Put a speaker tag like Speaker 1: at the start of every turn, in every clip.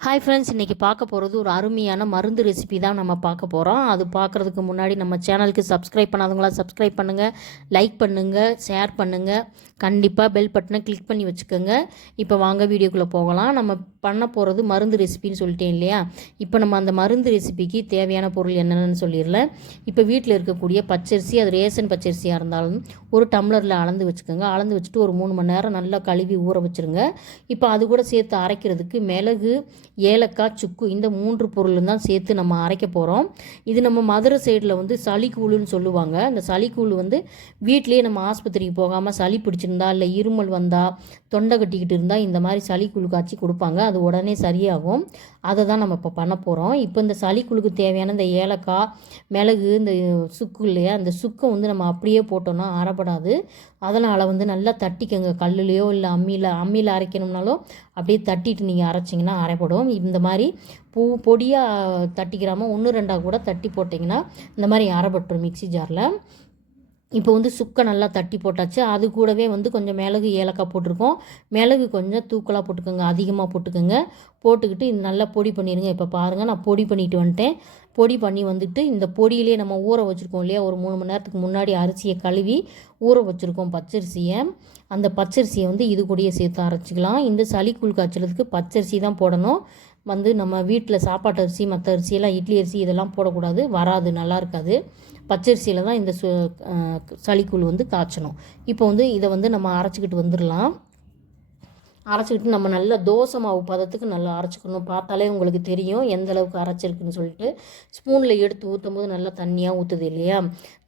Speaker 1: Hi friends இன்றைக்கி பார்க்க போகிறது ஒரு அருமையான மருந்து ரெசிபி தான் நம்ம பார்க்க போகிறோம் அது பார்க்குறதுக்கு முன்னாடி நம்ம சேனலுக்கு சப்ஸ்கிரைப் பண்ணாதவங்களா சப்ஸ்கிரைப் பண்ணுங்கள் லைக் பண்ணுங்கள் ஷேர் பண்ணுங்கள் கண்டிப்பாக பெல் பட்டனை கிளிக் பண்ணி வச்சுக்கோங்க. இப்போ வாங்க வீடியோக்குள்ளே போகலாம். நம்ம பண்ண போகிறது மருந்து ரெசிபின்னு சொல்லிட்டேன் இல்லையா? இப்போ நம்ம அந்த மருந்து ரெசிபிக்கு தேவையான பொருள் என்னென்னு சொல்லிடலாம் இப்போ வீட்டில் இருக்கக்கூடிய பச்சரிசி அது ரேஷன் பச்சரிசியாக இருந்தாலும் ஒரு டம்ளரில் அளந்து வச்சுக்கோங்க. அளந்து வச்சுட்டு ஒரு மூணு மணி நேரம் நல்லா கழுவி ஊற வச்சுருங்க. இப்போ அது கூட சேர்த்து அரைக்கிறதுக்கு மிளகு ஏலக்காய் சுக்கு இந்த மூன்று பொருளும் தான் சேர்த்து நம்ம அரைக்க போகிறோம் இது நம்ம மதுரை சைடில் வந்து சளிக்கூழுன்னு சொல்லுவாங்க. அந்த சளிக்கூழ் வந்து வீட்டிலேயே நம்ம ஆஸ்பத்திரிக்கு போகாமல் சளி பிடிச்சிருந்தா இல்லை இருமல் வந்தால் தொண்டை கட்டிக்கிட்டு இருந்தால் இந்த மாதிரி சளிக்கூழ் காய்ச்சி கொடுப்பாங்க. அது உடனே சரியாகும். அதை தான் நம்ம இப்போ பண்ண போகிறோம் இப்போ இந்த சளிக்குழுக்கு தேவையான இந்த ஏலக்காய் மிளகு இந்த சுக்கு இல்லையா அந்த சுக்கை வந்து நம்ம அப்படியே போட்டோம்னா அறப்படாது. அதனால் வந்து நல்லா தட்டிக்கங்க. கல்லுலேயோ இல்லை அம்மியில் அம்மியில் அரைக்கணும்னாலும் அப்படியே தட்டிட்டு நீங்கள் அரைச்சிங்கன்னா அரைப்படும். இந்த மாதிரி பூ பொடியாக தட்டிக்கிறாமல் ஒன்று ரெண்டாக கூட தட்டி போட்டிங்கன்னா இந்த மாதிரி அரைப்பட்டுரும் மிக்சி ஜாரில். இப்போ வந்து சுக்கை நல்லா தட்டி போட்டாச்சு. அது கூடவே வந்து கொஞ்சம் மிளகு ஏலக்காய் போட்டிருக்கோம். மிளகு கொஞ்சம் தூக்கலாக போட்டுக்கோங்க. அதிகமாக போட்டுக்கோங்க. போட்டுக்கிட்டு இது நல்லா பொடி பண்ணிடுங்க இப்போ பாருங்கள் நான் பொடி பண்ணிட்டு வந்துட்டேன். பொடி பண்ணி வந்துட்டு இந்த பொடியிலே நம்ம ஊற வச்சுருக்கோம் இல்லையா? ஒரு மூணு மணி நேரத்துக்கு முன்னாடி அரிசியை கழுவி ஊற வச்சுருக்கோம் பச்சரிசியை. அந்த பச்சரிசியை வந்து இது கூடயே சேர்த்து அரைச்சிக்கலாம். இந்த சளி கூழ் காய்ச்சலுக்கு பச்சரிசி தான் போடணும். வந்து நம்ம வீட்டில் சாப்பாட்டு அரிசி மற்ற அரிசியெல்லாம் இட்லி அரிசி இதெல்லாம் போடக்கூடாது. வராது நல்லா இருக்காது. பச்சரிசியில் தான் இந்த சு சளிக்கூழ் வந்து காய்ச்சணும். இப்போ வந்து இதை வந்து நம்ம அரைச்சிக்கிட்டு வந்துடலாம். அரைச்சிக்கிட்டு நம்ம நல்லா தோசை மாவு பதத்துக்கு நல்லா அரைச்சிக்கணும். பார்த்தாலே உங்களுக்கு தெரியும் எந்த அளவுக்கு அரைச்சிருக்குன்னு சொல்லிட்டு. ஸ்பூனில் எடுத்து ஊற்றும் போது நல்லா தண்ணியாக ஊற்றுது இல்லையா?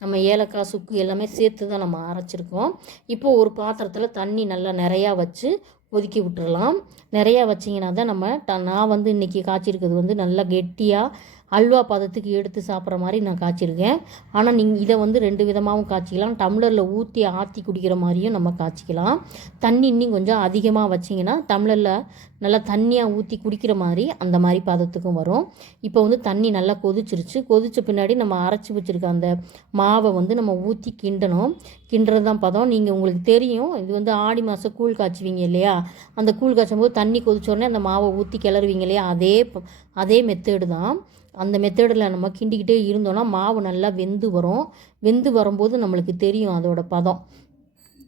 Speaker 1: நம்ம ஏலக்காய் சுக்கு எல்லாமே சேர்த்து தான் நம்ம அரைச்சிருக்கோம். இப்போ ஒரு பாத்திரத்தில் தண்ணி நல்லா நிறையா வச்சு ஒதுக்கி விட்டுறலாம். நிறையா வச்சிங்கன்னா தான் நம்ம நான் வந்து இன்றைக்கி காய்ச்சிருக்கிறது வந்து நல்லா கெட்டியாக அல்வா பதத்துக்கு எடுத்து சாப்பிட்ற மாதிரி நான் காய்ச்சிருக்கேன். ஆனால் நீங்கள் இதை வந்து ரெண்டு விதமாகவும் காய்ச்சிக்கலாம். டம்ளரில் ஊற்றி ஆற்றி குடிக்கிற மாதிரியும் நம்ம காய்ச்சிக்கலாம். தண்ணி இன்னும் கொஞ்சம் அதிகமாக வச்சிங்கன்னா டம்ளரில் நல்லா தண்ணியாக ஊற்றி குடிக்கிற மாதிரி அந்த மாதிரி பதத்துக்கும் வரும். இப்போ வந்து தண்ணி நல்லா கொதிச்சிருச்சு. கொதிச்ச பின்னாடி நம்ம அரைச்சி வச்சுருக்க அந்த மா மாவை வந்து நம்ம ஊற்றி கிண்டணும். கிண்டுறது தான் பதம். நீங்கள் உங்களுக்கு தெரியும் இது வந்து ஆடி மாதம் கூழ் காய்ச்சுவீங்க இல்லையா? அந்த கூழ் காய்ச்சும் போது தண்ணி கொதிச்சோடனே அந்த மாவை ஊற்றி கிளறுவீங்க இல்லையா? அதே அதே மெத்தேடு தான். அந்த மெத்தேடில் நம்ம கிண்டிக்கிட்டே இருந்தோன்னா மாவு நல்லா வெந்து வரும். வெந்து வரும்போது நம்மளுக்கு தெரியும் அதோட பதம்.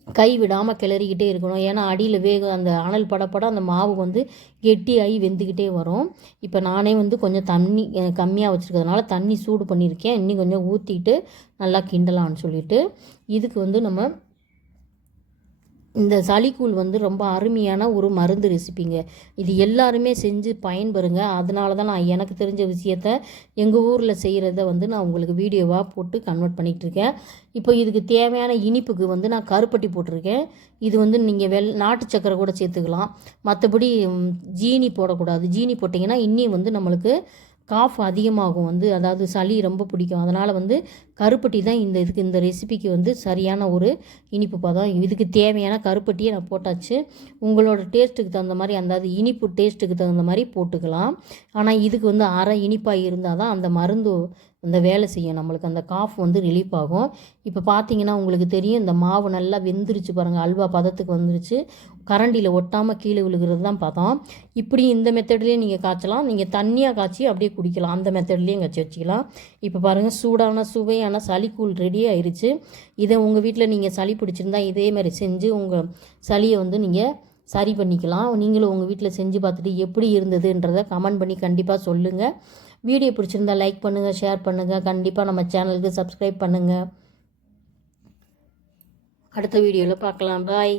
Speaker 1: கை விடாமல் கிளறிக்கிட்டே இருக்கணும். ஏன்னா அடியில் வேக அந்த அனல் படப்பட அந்த மாவு வந்து கெட்டியாகி வெந்துக்கிட்டே வரும். இப்போ நானே வந்து கொஞ்சம் தண்ணி கம்மியாக வச்சுருக்கிறதுனால தண்ணி சூடு பண்ணியிருக்கேன். இன்னும் கொஞ்சம் ஊற்றிட்டு நல்லா கிண்டலான்னு சொல்லிட்டு இதுக்கு வந்து நம்ம இந்த சளிக்கூழ் வந்து ரொம்ப அருமையான ஒரு மருந்து ரெசிப்பிங்க இது எல்லாருமே செஞ்சு பயன்பெறுங்க. அதனால தான் நான் எனக்கு தெரிஞ்ச விஷயத்த எங்கள் ஊரில் செய்கிறத வந்து நான் உங்களுக்கு வீடியோவாக போட்டு கன்வெர்ட் பண்ணிகிட்டு இருக்கேன் இப்போ இதுக்கு தேவையான இனிப்புக்கு வந்து நான் கருப்பட்டி போட்டிருக்கேன். இது வந்து நீங்கள் வெள் நாட்டு சக்கரை கூட சேர்த்துக்கலாம். மற்றபடி ஜீனி போடக்கூடாது. ஜீனி போட்டிங்கன்னா இன்னும் வந்து நம்மளுக்கு காஃப் அதிகமாகும் வந்து. அதாவது சளி ரொம்ப பிடிக்கும். அதனால் வந்து கருப்பட்டி தான் இந்த இதுக்கு இந்த ரெசிபிக்கு வந்து சரியான ஒரு இனிப்பு பதம். இதுக்கு தேவையான கருப்பட்டியை நான் போட்டாச்சு. உங்களோட டேஸ்ட்டுக்கு தகுந்த மாதிரி அந்த இனிப்பு டேஸ்ட்டுக்கு தகுந்த மாதிரி போட்டுக்கலாம். ஆனால் இதுக்கு வந்து அரை இனிப்பாக இருந்தால் தான் அந்த மருந்து அந்த வேலை செய்யும். நம்மளுக்கு அந்த காஃப் வந்து ரிலீஃப் ஆகும். இப்போ பார்த்தீங்கன்னா உங்களுக்கு தெரியும் இந்த மாவு நல்லா வெந்துருச்சு பாருங்கள் அல்வா பதத்துக்கு வந்துருச்சு. கரண்டியில் ஒட்டாமல் கீழே விழுகிறது தான் பார்த்தோம் இப்படி இந்த மெத்தட்லேயும் நீங்கள் காய்ச்சலாம். நீங்கள் தண்ணியாக காய்ச்சி அப்படியே குடிக்கலாம். அந்த மெத்தட்லேயும் காய்ச்சி வச்சுக்கலாம். இப்போ பாருங்கள் சூடான சுவையான சளிக்கூழ் ரெடி ஆயிடுச்சு இதை உங்கள் வீட்டில் நீங்கள் சளி பிடிச்சிருந்தா இதே மாதிரி செஞ்சு உங்கள் சளியை வந்து நீங்கள் சரி பண்ணிக்கலாம். நீங்களும் உங்கள் வீட்டில் செஞ்சு பார்த்துட்டு எப்படி இருந்ததுன்றதை கமெண்ட் பண்ணி கண்டிப்பாக சொல்லுங்கள் வீடியோ பிடிச்சிருந்தா லைக் பண்ணுங்கள் ஷேர் பண்ணுங்கள் கண்டிப்பாக நம்ம சேனலுக்கு சப்ஸ்கிரைப் பண்ணுங்கள் அடுத்த வீடியோவில் பார்க்கலாம். பாய்